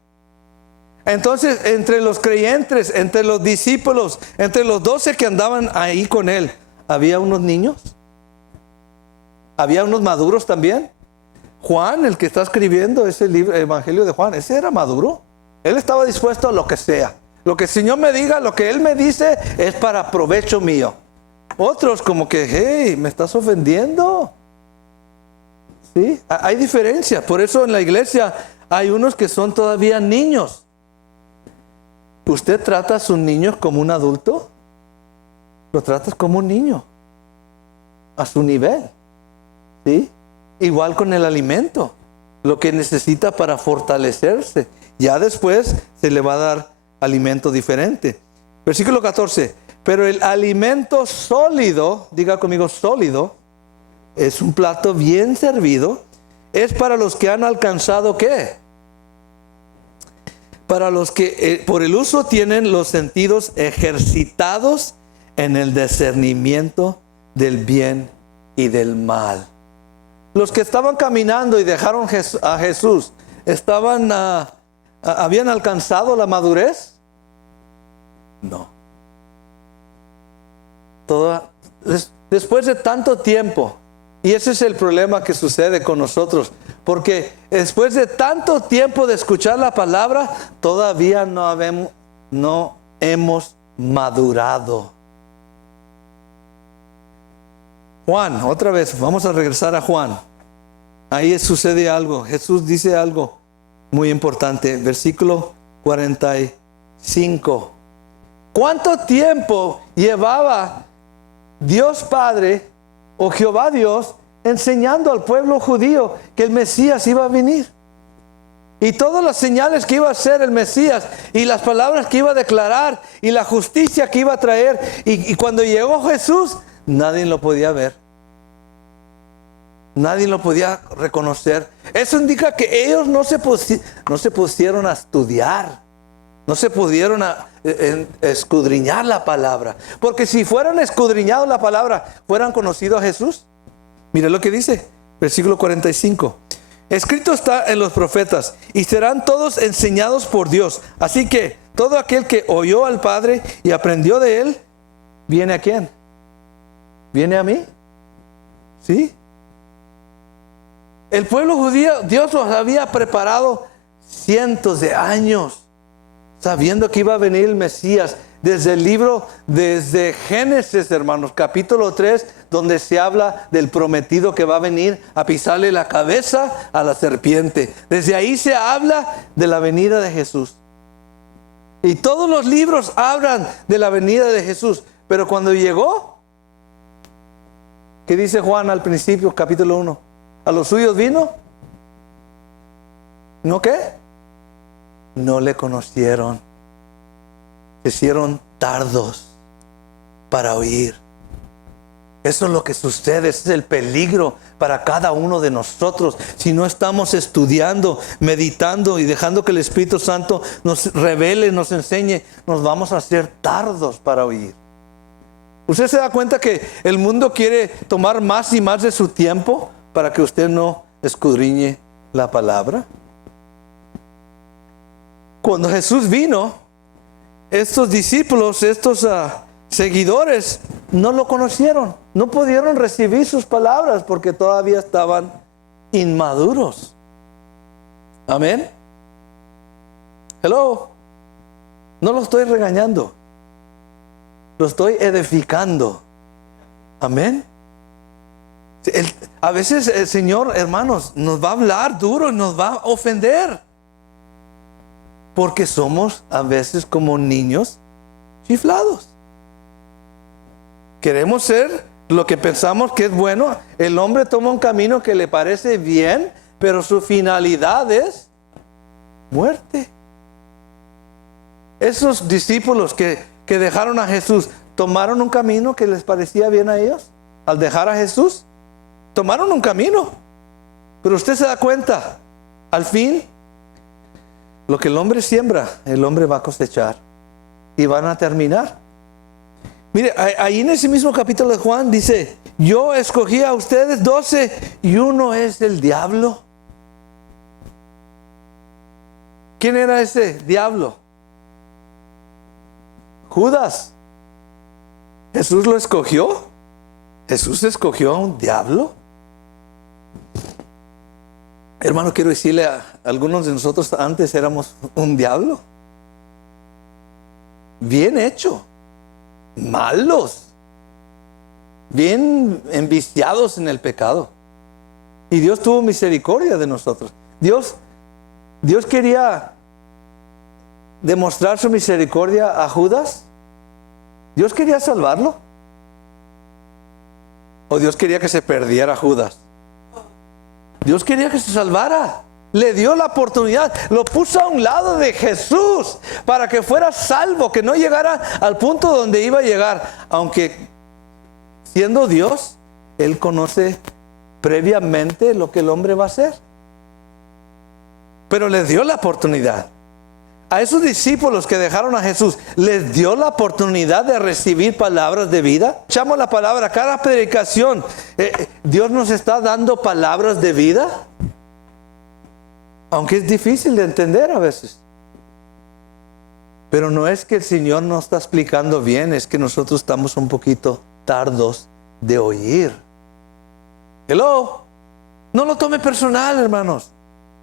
Entonces, entre los creyentes, entre los discípulos, entre los 12 que andaban ahí con él, ¿había unos niños? ¿Había unos maduros también? Juan, el que está escribiendo ese libro, el Evangelio de Juan, ese era maduro. Él estaba dispuesto a lo que sea. Lo que el Señor me diga, lo que Él me dice, es para provecho mío. Otros como que, hey, ¿me estás ofendiendo? ¿Sí? Hay diferencias. Por eso en la iglesia hay unos que son todavía niños. ¿Usted trata a sus niños como un adulto? Lo tratas como un niño, a su nivel. ¿Sí? Igual con el alimento, lo que necesita para fortalecerse. Ya después se le va a dar alimento diferente. Versículo 14. Pero el alimento sólido, diga conmigo sólido, es un plato bien servido. Es para los que han alcanzado ¿qué? Para los que por el uso tienen los sentidos ejercitados en el discernimiento del bien y del mal. Los que estaban caminando y dejaron a Jesús, ¿habían alcanzado la madurez? No. Después de tanto tiempo, y ese es el problema que sucede con nosotros, porque después de tanto tiempo de escuchar la palabra, todavía no hemos madurado. Juan, otra vez, vamos a regresar a Juan. Ahí sucede algo. Jesús dice algo muy importante. Versículo 45. ¿Cuánto tiempo llevaba Dios Padre o Jehová Dios enseñando al pueblo judío que el Mesías iba a venir? Y todas las señales que iba a hacer el Mesías, y las palabras que iba a declarar, y la justicia que iba a traer. Y cuando llegó Jesús, nadie lo podía ver. Nadie lo podía reconocer. Eso indica que ellos no se pusieron a estudiar. No se pudieron escudriñar la palabra. Porque si fueran escudriñado la palabra, ¿fueran conocido a Jesús? Mire lo que dice, versículo 45. Escrito está en los profetas, y serán todos enseñados por Dios. Así que todo aquel que oyó al Padre y aprendió de él, ¿viene a quién? ¿Viene a mí? ¿Sí? El pueblo judío, Dios los había preparado cientos de años, sabiendo que iba a venir el Mesías. Desde Génesis, hermanos, capítulo 3, donde se habla del prometido que va a venir a pisarle la cabeza a la serpiente. Desde ahí se habla de la venida de Jesús. Y todos los libros hablan de la venida de Jesús. Pero cuando llegó, ¿qué dice Juan al principio, capítulo 1? ¿A los suyos vino? ¿No qué? No le conocieron. Se hicieron tardos para oír. Eso es lo que sucede. Ese es el peligro para cada uno de nosotros. Si no estamos estudiando, meditando y dejando que el Espíritu Santo nos revele, nos enseñe, nos vamos a hacer tardos para oír. ¿Usted se da cuenta que el mundo quiere tomar más y más de su tiempo para que usted no escudriñe la palabra? Cuando Jesús vino, estos discípulos, estos seguidores, no lo conocieron. No pudieron recibir sus palabras porque todavía estaban inmaduros. Amén. Hello. No lo estoy regañando. Lo estoy edificando. Amén. A veces el Señor, hermanos, nos va a hablar duro y nos va a ofender. Porque somos a veces como niños chiflados. Queremos ser lo que pensamos que es bueno. El hombre toma un camino que le parece bien, pero su finalidad es muerte. Esos discípulos que dejaron a Jesús, ¿tomaron un camino que les parecía bien a ellos? Al dejar a Jesús, tomaron un camino. Pero usted se da cuenta, al fin, lo que el hombre siembra, el hombre va a cosechar. Y van a terminar. Mire, ahí en ese mismo capítulo de Juan dice, yo escogí a ustedes 12 y uno es el diablo. ¿Quién era ese diablo? Judas. ¿Jesús lo escogió? ¿Jesús escogió a un diablo? Hermano, quiero decirle a algunos de nosotros antes éramos un diablo. Bien hecho. Malos. Bien enviciados en el pecado. Y Dios tuvo misericordia de nosotros. Dios quería demostrar su misericordia a Judas. Dios quería salvarlo. ¿O Dios quería que se perdiera Judas? Dios quería que se salvara. Le dio la oportunidad. Lo puso a un lado de Jesús para que fuera salvo, que no llegara al punto donde iba a llegar. Aunque siendo Dios, Él conoce previamente lo que el hombre va a hacer. Pero le dio la oportunidad. A esos discípulos que dejaron a Jesús, les dio la oportunidad de recibir palabras de vida. Echamos la palabra, cada predicación, Dios nos está dando palabras de vida. Aunque es difícil de entender a veces. Pero no es que el Señor no está explicando bien, es que nosotros estamos un poquito tardos de oír. Hello. No lo tome personal, hermanos.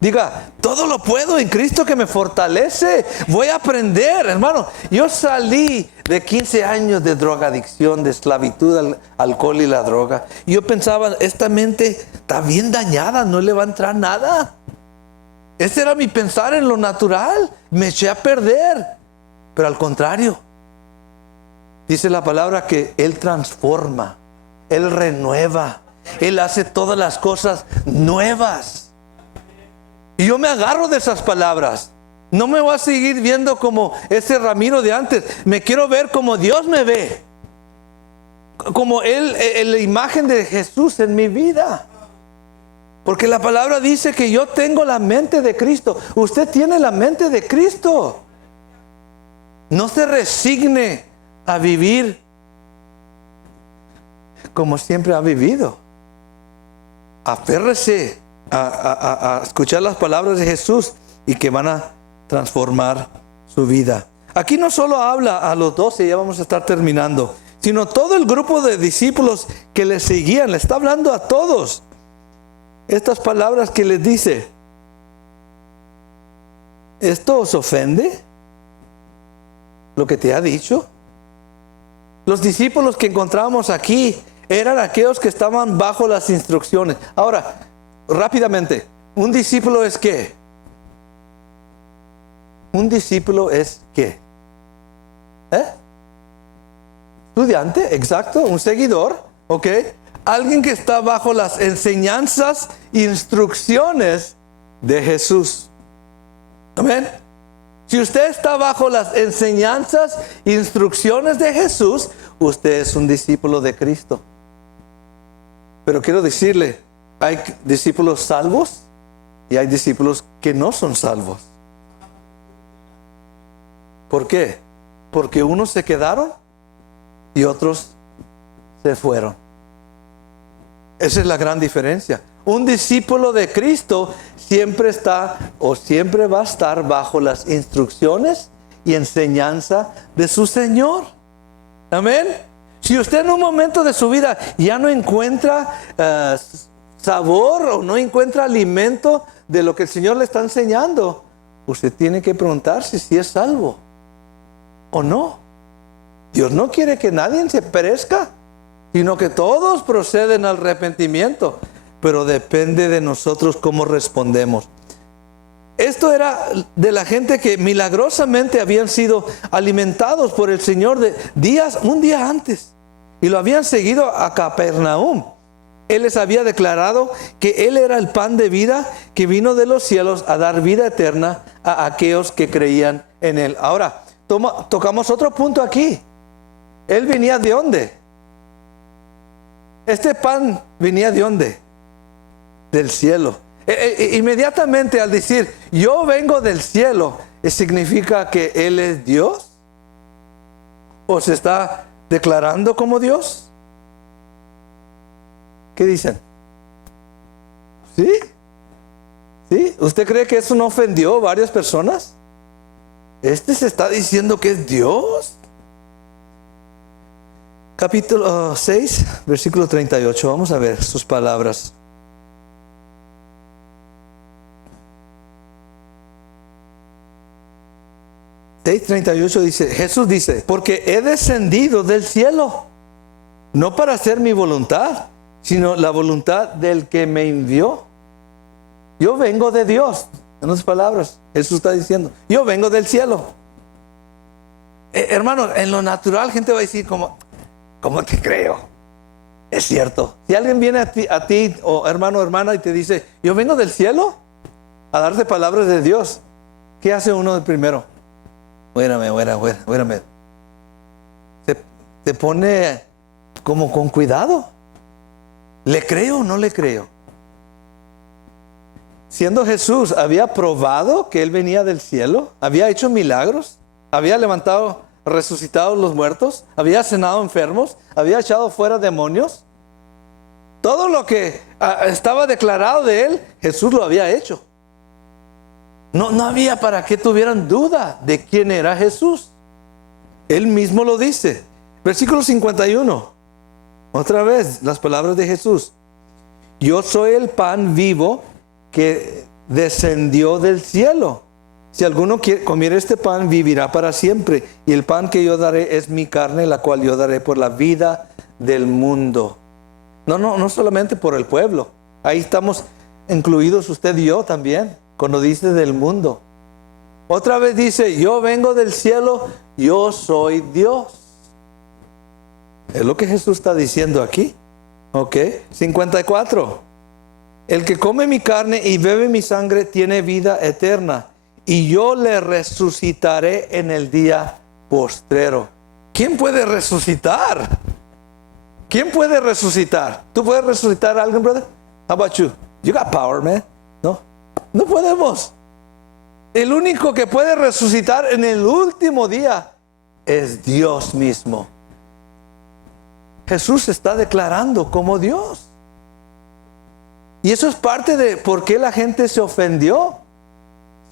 Diga, todo lo puedo en Cristo que me fortalece. Voy a aprender, hermano. Yo salí de 15 años de drogadicción, de esclavitud al alcohol y la droga. Y yo pensaba, esta mente está bien dañada, no le va a entrar nada. Ese era mi pensar en lo natural. Me eché a perder. Pero al contrario, dice la palabra que Él transforma, Él renueva, Él hace todas las cosas nuevas. Y yo me agarro de esas palabras. No me voy a seguir viendo como ese Ramiro de antes. Me quiero ver como Dios me ve. Como Él, la imagen de Jesús en mi vida. Porque la palabra dice que yo tengo la mente de Cristo. Usted tiene la mente de Cristo. No se resigne a vivir como siempre ha vivido. Aférrese a escuchar las palabras de Jesús y que van a transformar su vida. Aquí no solo habla a los 12, ya vamos a estar terminando, sino todo el grupo de discípulos que le seguían. Le está hablando a todos. Estas palabras que les dice: ¿esto os ofende? ¿Lo que te ha dicho? Los discípulos que encontramos aquí eran aquellos que estaban bajo las instrucciones. Ahora, rápidamente, ¿un discípulo es qué? ¿Un discípulo es qué? Estudiante, exacto, un seguidor, ¿ok? Alguien que está bajo las enseñanzas, instrucciones de Jesús. Amén. Si usted está bajo las enseñanzas, instrucciones de Jesús, usted es un discípulo de Cristo. Pero quiero decirle, hay discípulos salvos y hay discípulos que no son salvos. ¿Por qué? Porque unos se quedaron y otros se fueron. Esa es la gran diferencia. Un discípulo de Cristo siempre está o siempre va a estar bajo las instrucciones y enseñanza de su Señor. Amén. Si usted en un momento de su vida ya no encuentra sabor o no encuentra alimento de lo que el Señor le está enseñando, usted tiene que preguntarse si es salvo o no. Dios no quiere que nadie se perezca, sino que todos proceden al arrepentimiento. Pero depende de nosotros cómo respondemos. Esto era de la gente que milagrosamente habían sido alimentados por el Señor un día antes. Y lo habían seguido a Capernaum. Él les había declarado que Él era el pan de vida que vino de los cielos a dar vida eterna a aquellos que creían en Él. Ahora, tocamos otro punto aquí. Él venía ¿de dónde? Este pan venía ¿de dónde? Del cielo. Inmediatamente al decir yo vengo del cielo, ¿significa que Él es Dios? ¿O se está declarando como Dios? ¿Qué dicen? ¿Sí? ¿Sí? ¿Usted cree que eso no ofendió a varias personas? Se está diciendo que es Dios. Capítulo 6, versículo 38. Vamos a ver sus palabras. 6:38 dice, Jesús dice, porque he descendido del cielo, no para hacer mi voluntad, sino la voluntad del que me envió. Yo vengo de Dios. En otras palabras, Jesús está diciendo, yo vengo del cielo. Hermano, en lo natural gente va a decir ¿cómo te creo? Es cierto. Si alguien viene a ti o hermano o hermana y te dice, yo vengo del cielo a darte palabras de Dios, ¿qué hace uno de primero? Espérame. Te pone como con cuidado. ¿Le creo o no le creo? Siendo Jesús, había probado que Él venía del cielo, había hecho milagros, había resucitado los muertos, había sanado enfermos, había echado fuera demonios. Todo lo que estaba declarado de Él, Jesús lo había hecho. No había para que tuvieran duda de quién era Jesús. Él mismo lo dice. Versículo 51. Otra vez, las palabras de Jesús. Yo soy el pan vivo que descendió del cielo. Si alguno comiere este pan, vivirá para siempre. Y el pan que yo daré es mi carne, la cual yo daré por la vida del mundo. No solamente por el pueblo. Ahí estamos incluidos usted y yo también, cuando dice del mundo. Otra vez dice, yo vengo del cielo, yo soy Dios. Es lo que Jesús está diciendo aquí. Ok, 54. El que come mi carne y bebe mi sangre tiene vida eterna, y yo le resucitaré en el día postrero. ¿Quién puede resucitar? ¿Quién puede resucitar? ¿Tú puedes resucitar a alguien, brother? How about you? You got power, man. No podemos. El único que puede resucitar en el último día es Dios mismo. Jesús se está declarando como Dios. Y eso es parte de por qué la gente se ofendió.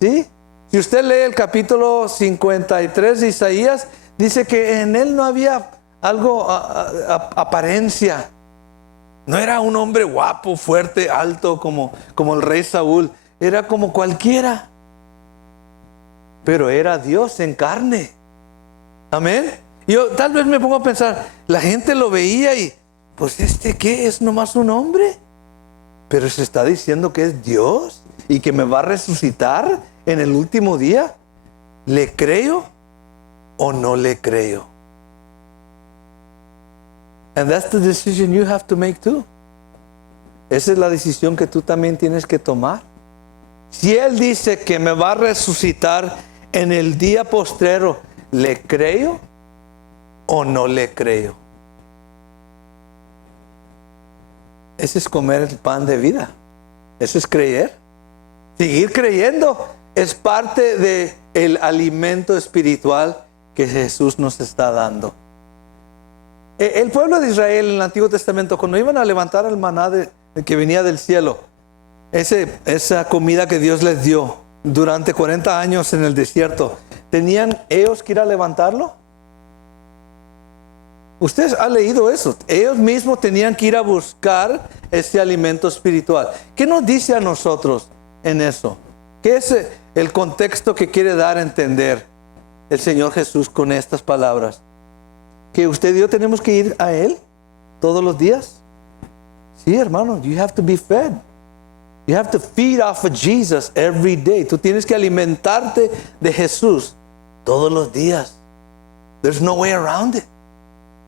¿Sí? Si usted lee el capítulo 53 de Isaías, dice que en él no había algo, apariencia. No era un hombre guapo, fuerte, alto, como el rey Saúl. Era como cualquiera. Pero era Dios en carne. Amén. Yo tal vez me pongo a pensar, la gente lo veía y, pues ¿qué? ¿Es nomás un hombre? Pero se está diciendo que es Dios y que me va a resucitar en el último día. ¿Le creo o no le creo? And that's the decision you have to make too. Esa es la decisión que tú también tienes que tomar. Si Él dice que me va a resucitar en el día postrero, ¿le creo o no le creo? Ese es comer el pan de vida. Eso es creer. Seguir creyendo es parte del alimento espiritual que Jesús nos está dando. El pueblo de Israel en el Antiguo Testamento, cuando iban a levantar el maná que venía del cielo, esa comida que Dios les dio durante 40 años en el desierto, ¿tenían ellos que ir a levantarlo? Ustedes han leído eso. Ellos mismos tenían que ir a buscar ese alimento espiritual. ¿Qué nos dice a nosotros en eso? ¿Qué es el contexto que quiere dar a entender el Señor Jesús con estas palabras? ¿Que usted y yo tenemos que ir a Él todos los días? Sí, hermano, you have to be fed. You have to feed off of Jesus every day. Tú tienes que alimentarte de Jesús todos los días. There's no way around it.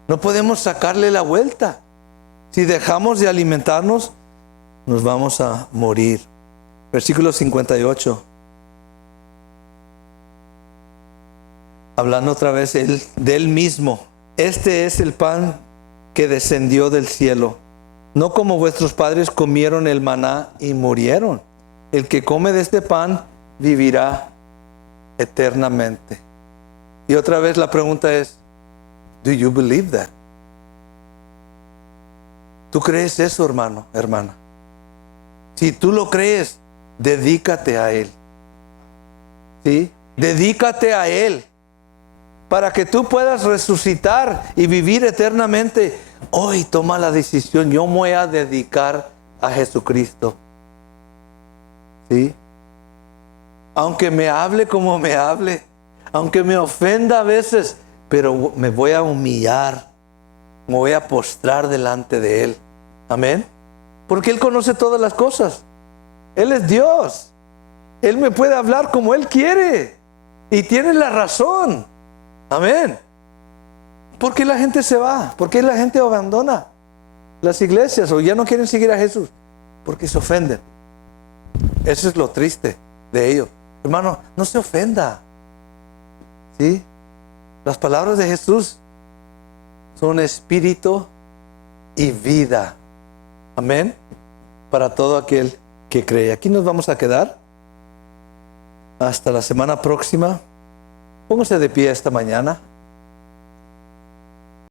No podemos sacarle la vuelta. Si dejamos de alimentarnos, nos vamos a morir. Versículo 58. Hablando otra vez de Él mismo. Este es el pan que descendió del cielo. No como vuestros padres comieron el maná y murieron. El que come de este pan vivirá eternamente. Y otra vez la pregunta es, do you believe that? ¿Tú crees eso, hermano, hermana? Si tú lo crees, dedícate a Él. ¿Sí? Dedícate a Él. Para que tú puedas resucitar y vivir eternamente. Hoy toma la decisión. Yo me voy a dedicar a Jesucristo. ¿Sí? Aunque me hable como me hable. Aunque me ofenda a veces. Pero me voy a humillar. Me voy a postrar delante de Él. Amén. Porque Él conoce todas las cosas. Él es Dios. Él me puede hablar como Él quiere. Y tiene la razón. Amén. ¿Por qué la gente se va? ¿Por qué la gente abandona las iglesias o ya no quieren seguir a Jesús? Porque se ofenden. Eso es lo triste de ellos. Hermano, no se ofenda. ¿Sí? Las palabras de Jesús son espíritu y vida. Amén. Para todo aquel que cree. Aquí nos vamos a quedar hasta la semana próxima. Póngase de pie esta mañana.